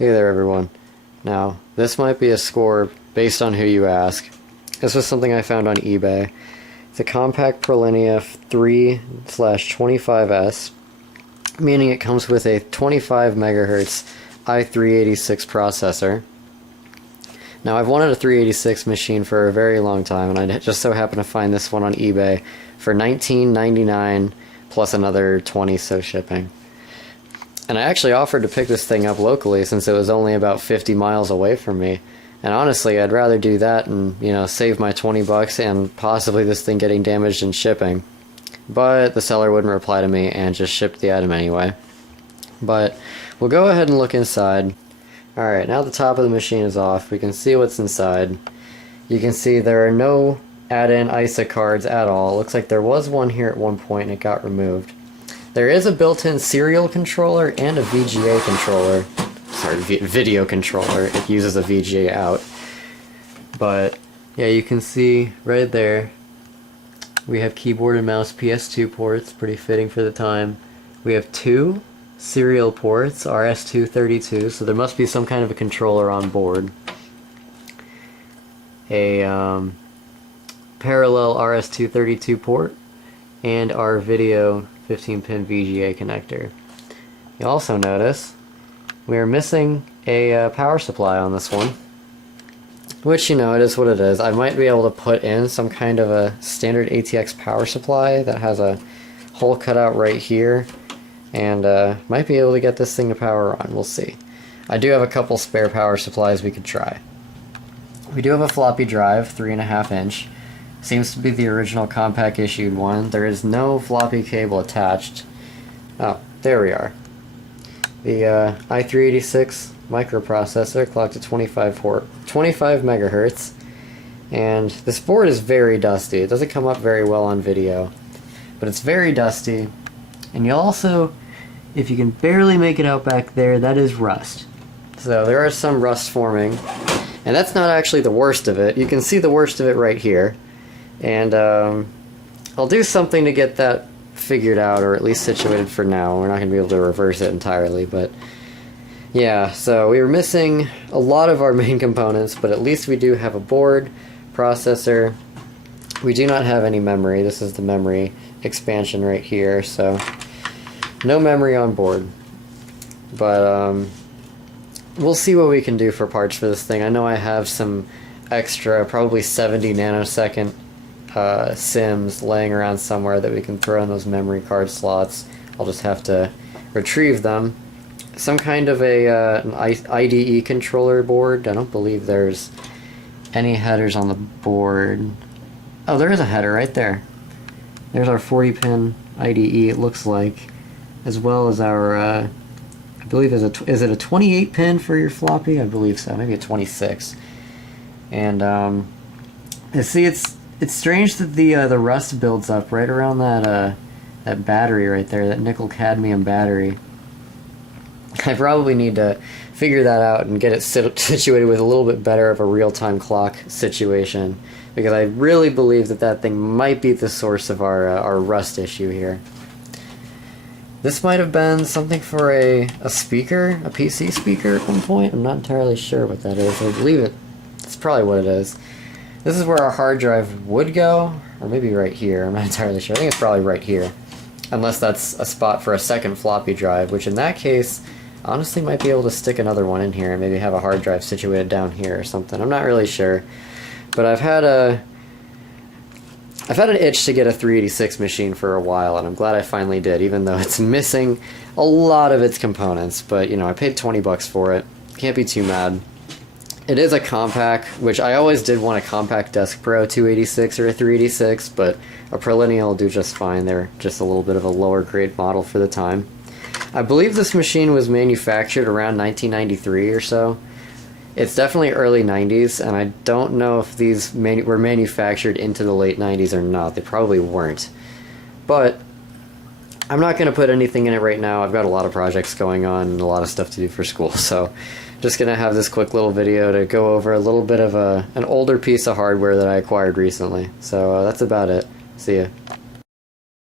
Hey there everyone. Now, this might be a score based on who you ask. This was something I found on eBay. It's a Compaq Prolinea 3/25S, meaning it comes with a 25 MHz i386 processor. Now, I've wanted a 386 machine for a very long time, and I just so happened to find this one on eBay for $19.99 plus another $20 so shipping. And I actually offered to pick this thing up locally since it was only about 50 miles away from me. And honestly, I'd rather do that and, save my 20 bucks and possibly this thing getting damaged in shipping. But the seller wouldn't reply to me and just shipped the item anyway. But we'll go ahead and look inside. Alright, now the top of the machine is off. We can see what's inside. You can see there are no add-in ISA cards at all. It looks like there was one here at one point and it got removed. There is a built-in serial controller and a VGA controller. Sorry, video controller. It uses a VGA out. But, yeah, you can see right there, we have keyboard and mouse PS2 ports, pretty fitting for the time. We have two serial ports, RS-232, so there must be some kind of a controller on board. A parallel RS-232 port, and our video 15-pin VGA connector. You also notice we are missing a power supply on this one, which, it is what it is. I might be able to put in some kind of a standard ATX power supply that has a hole cut out right here, and might be able to get this thing to power on. We'll see. I do have a couple spare power supplies we could try. We do have a floppy drive, 3.5 inch. Seems to be the original Compaq issued one. There is no floppy cable attached. Oh, there we are. The i386 microprocessor clocked at 25 MHz. And this board is very dusty. It doesn't come up very well on video, but it's very dusty. And you'll also, if you can barely make it out back there, that is rust. So there are some rust forming. And that's not actually the worst of it. You can see the worst of it right here. And I'll do something to get that figured out, or at least situated for now. We're not going to be able to reverse it entirely, but yeah, so we were missing a lot of our main components, but at least we do have a board, processor. We do not have any memory. This is the memory expansion right here, so no memory on board. But we'll see what we can do for parts for this thing. I know I have some extra, probably 70 nanosecond sims laying around somewhere that we can throw in those memory card slots. I'll just have to retrieve them. Some kind of an IDE controller board. I don't believe there's any headers on the board. Oh, there is a header right there. There's our 40-pin IDE, it looks like, as well as our, I believe, is it a 28-pin for your floppy? I believe so, maybe a 26. And you see, it's strange that the rust builds up right around that that battery right there, that nickel cadmium battery. I probably need to figure that out and get it situated with a little bit better of a real-time clock situation, because I really believe that that thing might be the source of our rust issue here. This might have been something for a speaker, a PC speaker at one point. I'm not entirely sure what that is. I believe it's probably what it is. This is where our hard drive would go, or maybe right here. I'm not entirely sure. I think it's probably right here, unless that's a spot for a second floppy drive, which in that case, honestly might be able to stick another one in here and maybe have a hard drive situated down here or something. I'm not really sure, but I've had an itch to get a 386 machine for a while, and I'm glad I finally did, even though it's missing a lot of its components. But I paid 20 bucks for it. Can't be too mad. It is a Compaq, which I always did want a Compaq Desk Pro 286 or a 386, but a Prolinea will do just fine. They're just a little bit of a lower grade model for the time. I believe this machine was manufactured around 1993 or so. It's definitely early 90s, and I don't know if these were manufactured into the late 90s or not. They probably weren't. But I'm not going to put anything in it right now. I've got a lot of projects going on and a lot of stuff to do for school, so just going to have this quick little video to go over a little bit of an older piece of hardware that I acquired recently. So that's about it. See ya.